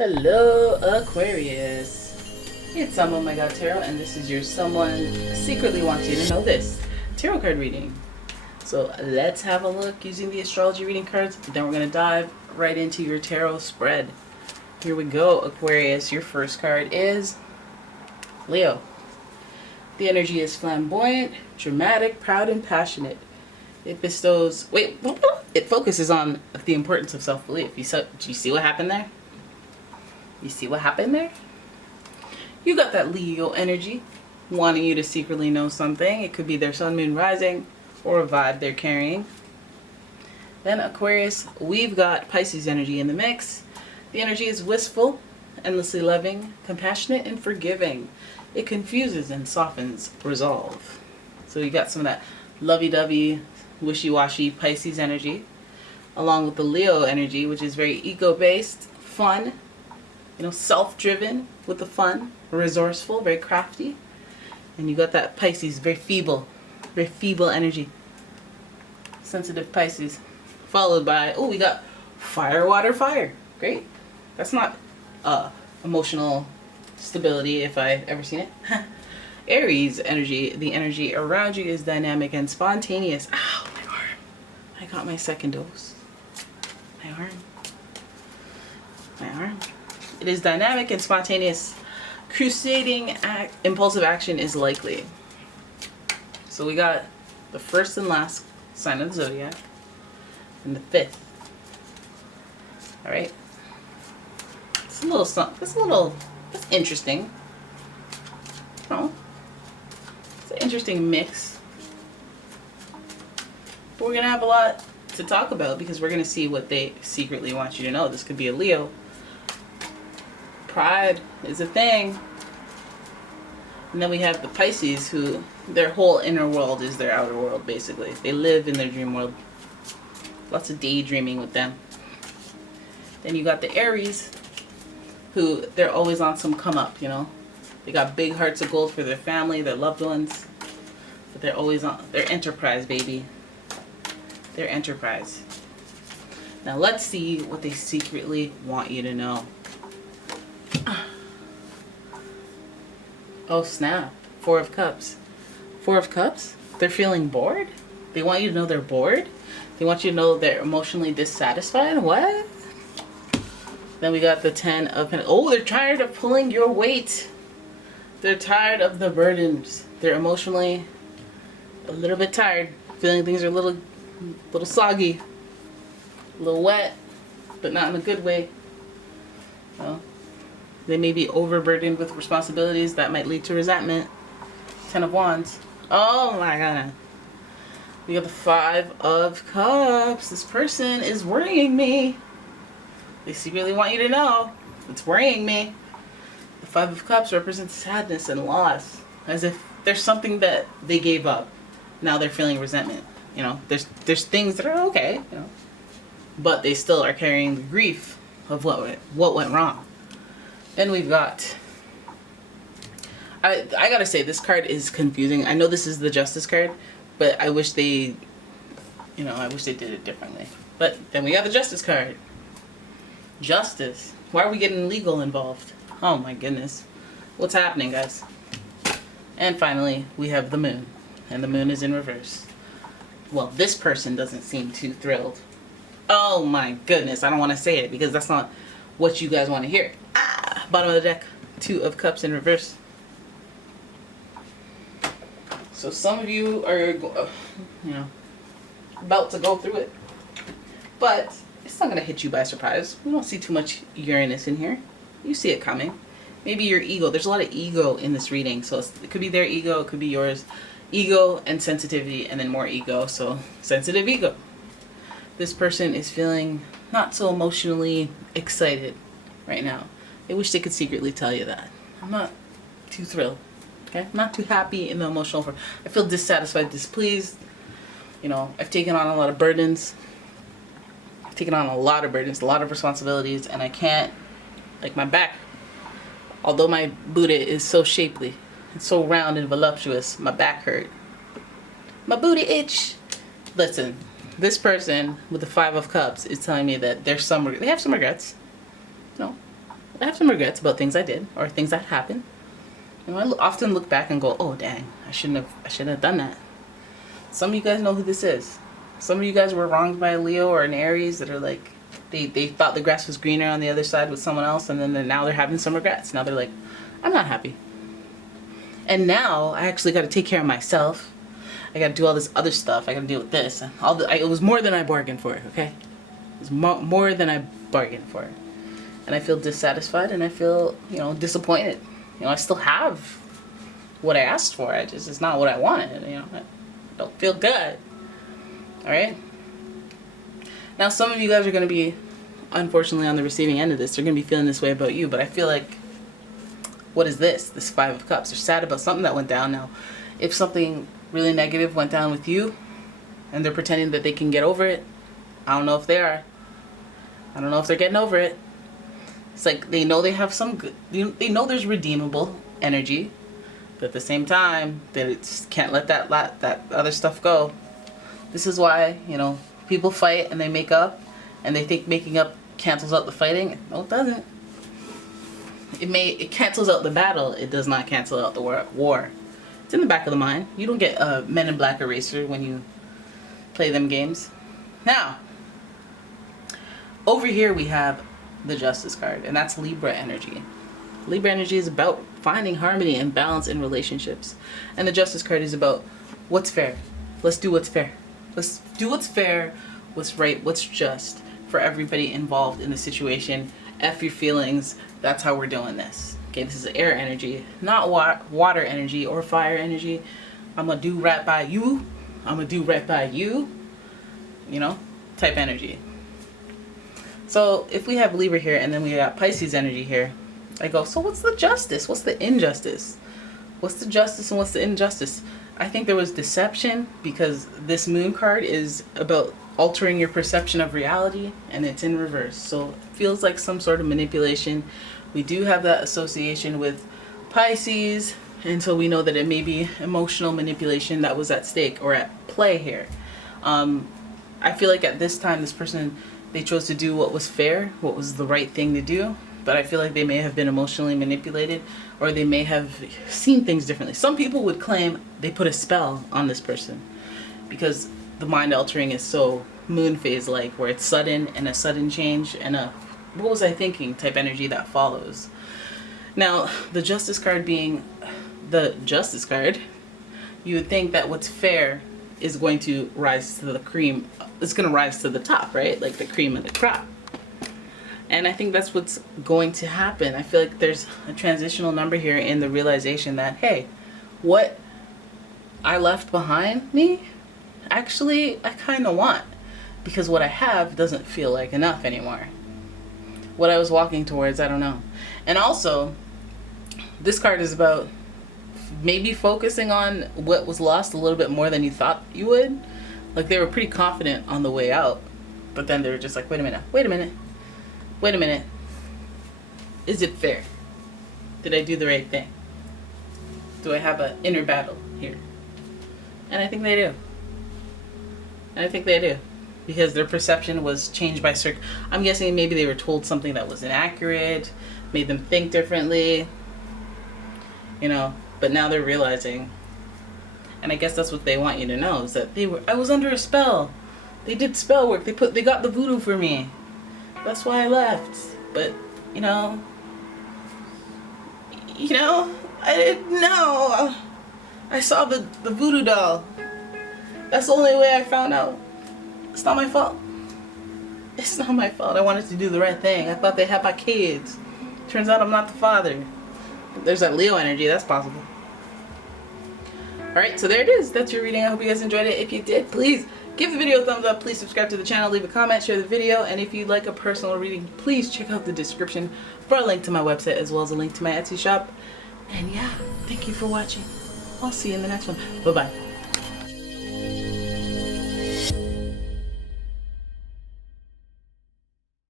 Hello, Aquarius. It's umomgtarot, and this is your someone secretly wants you to know this tarot card reading. So let's have a look using the astrology reading cards. Then we're going to dive right into your tarot spread. Here we go, Aquarius. Your first card is Leo. The energy is flamboyant, dramatic, proud, and passionate. It bestows... it focuses on the importance of self-belief. Do you see what happened there? You see what happened there? You got that Leo energy, wanting you to secretly know something. It could be their sun, moon, rising, or a vibe they're carrying. Then Aquarius, we've got Pisces energy in the mix. The energy is wistful, endlessly loving, compassionate, and forgiving. It confuses and softens resolve. So you got some of that lovey-dovey, wishy-washy Pisces energy, along with the Leo energy, which is very ego-based, fun, self-driven with the fun, resourceful, very crafty. And you got that Pisces, very feeble energy. Sensitive Pisces. Followed by, we got fire, water, fire. Great. That's not emotional stability if I've ever seen it. Aries energy. The energy around you is dynamic and spontaneous. Ow, my arm. I got my second dose. My arm. It is dynamic and spontaneous. Crusading impulsive action is likely. So we got the first and last sign of the zodiac and the fifth. All right. It's a little something. That's interesting. It's an interesting mix. But we're gonna have a lot to talk about because we're gonna see what they secretly want you to know. This could be a Leo. Pride is a thing. And then we have the Pisces, who their whole inner world is their outer world, basically. They live in their dream world. Lots of daydreaming with them. Then you got the Aries, who they're always on some come up, They got big hearts of gold for their family, their loved ones. But they're always on their enterprise, baby. Their enterprise. Now let's see what they secretly want you to know. Oh snap. Four of Cups. Four of Cups? They're feeling bored? They want you to know they're bored? They want you to know they're emotionally dissatisfied? What? Then we got the Ten of Pentacles. Oh, they're tired of pulling your weight. They're tired of the burdens. They're emotionally a little bit tired. Feeling things are a little soggy. A little wet. But not in a good way. They may be overburdened with responsibilities that might lead to resentment. Ten of Wands. Oh my god. We got the Five of Cups. This person is worrying me. They secretly want you to know. It's worrying me. The Five of Cups represents sadness and loss. As if there's something that they gave up. Now they're feeling resentment. There's things that are okay. But they still are carrying the grief of what went wrong. Then we've got... I gotta say, this card is confusing. I know this is the Justice card, but I wish they... I wish they did it differently. But then we got the Justice card. Justice. Why are we getting legal involved? Oh my goodness. What's happening, guys? And finally, we have the Moon. And the Moon is in reverse. Well, this person doesn't seem too thrilled. Oh my goodness. I don't want to say it because that's not what you guys want to hear. Bottom of the deck. Two of Cups in reverse. So some of you are, about to go through it. But it's not going to hit you by surprise. We don't see too much Uranus in here. You see it coming. Maybe your ego. There's a lot of ego in this reading. So it could be their ego. It could be yours. Ego and sensitivity and then more ego. So sensitive ego. This person is feeling not so emotionally excited right now. I wish they could secretly tell you that. I'm not too thrilled. Okay? I'm not too happy in the emotional form. I feel dissatisfied, displeased. I've taken on a lot of burdens. A lot of responsibilities, and I can't, my back, although my booty is so shapely, it's so round and voluptuous, my back hurt. My booty itch. Listen, this person with the Five of Cups is telling me that they have some regrets. I have some regrets about things I did or things that happened. You know, I often look back and go, oh dang, I shouldn't have done that. Some of you guys know who this is. Some of you guys were wronged by a Leo or an Aries that are like, they thought the grass was greener on the other side with someone else, and then now they're having some regrets. Now they're like, I'm not happy. And now I actually got to take care of myself. I got to do all this other stuff. I got to deal with this. It was more than I bargained for, okay? It was more than I bargained for. And I feel dissatisfied, and I feel, you know, disappointed. You know, I still have what I asked for. It's not what I wanted, you know. I don't feel good. All right? Now, some of you guys are going to be, unfortunately, on the receiving end of this. They're going to be feeling this way about you, but I feel like, what is this? This Five of Cups. They're sad about something that went down. Now, if something really negative went down with you, and they're pretending that they can get over it, I don't know if they are. I don't know if they're getting over it. It's like they know they have some good, they know there's redeemable energy, but at the same time, they just can't let that other stuff go. This is why, you know, people fight and they make up, and they think making up cancels out the fighting. No, it doesn't. It cancels out the battle. It does not cancel out the war. It's in the back of the mind. You don't get a Men in Black eraser when you play them games. Now, over here we have the Justice card, and that's Libra energy. Libra energy is about finding harmony and balance in relationships, and the Justice card is about what's fair. Let's do what's fair. Let's do what's fair, what's right, what's just for everybody involved in the situation. F your feelings. That's how we're doing this. Okay, this is air energy, not water energy or fire energy. I'm gonna do right by you. I'm gonna do right by you. You know, type energy. So if we have Libra here and then we got Pisces energy here, I go, so what's the justice? What's the injustice? What's the justice and what's the injustice? I think there was deception because this Moon card is about altering your perception of reality, and it's in reverse. So it feels like some sort of manipulation. We do have that association with Pisces, and so we know that it may be emotional manipulation that was at stake or at play here. I feel like at this time, this person, they chose to do what was fair, what was the right thing to do, but I feel like they may have been emotionally manipulated, or they may have seen things differently. Some people would claim they put a spell on this person because the mind altering is so moon phase like, where it's sudden and a sudden change and a what was I thinking type energy that follows. Now, the Justice card being the Justice card, you would think that what's fair is going to rise to the cream. It's going to rise to the top, right? Like the cream of the crop. And I think that's what's going to happen. I feel like there's a transitional number here in the realization that, hey, what I left behind me, actually, I kind of want. Because what I have doesn't feel like enough anymore. What I was walking towards, I don't know. And also, this card is about maybe focusing on what was lost a little bit more than you thought you would. Like they were pretty confident on the way out, but then they were just like, wait a minute. Is it fair? Did I do the right thing? Do I have an inner battle here? And I think they do. Because their perception was changed by I'm guessing maybe they were told something that was inaccurate, made them think differently, you know, but now they're realizing, and I guess that's what they want you to know, is that I was under a spell. They did spell work. They got the voodoo for me. That's why I left. But, you know, I didn't know. I saw the voodoo doll. That's the only way I found out. It's not my fault. It's not my fault. I wanted to do the right thing. I thought they had my kids. Turns out I'm not the father. There's that Leo energy. That's possible. Alright, so there it is. That's your reading. I hope you guys enjoyed it. If you did, please give the video a thumbs up. Please subscribe to the channel. Leave a comment. Share the video. And if you'd like a personal reading, please check out the description for a link to my website as well as a link to my Etsy shop. And yeah, thank you for watching. I'll see you in the next one. Bye-bye.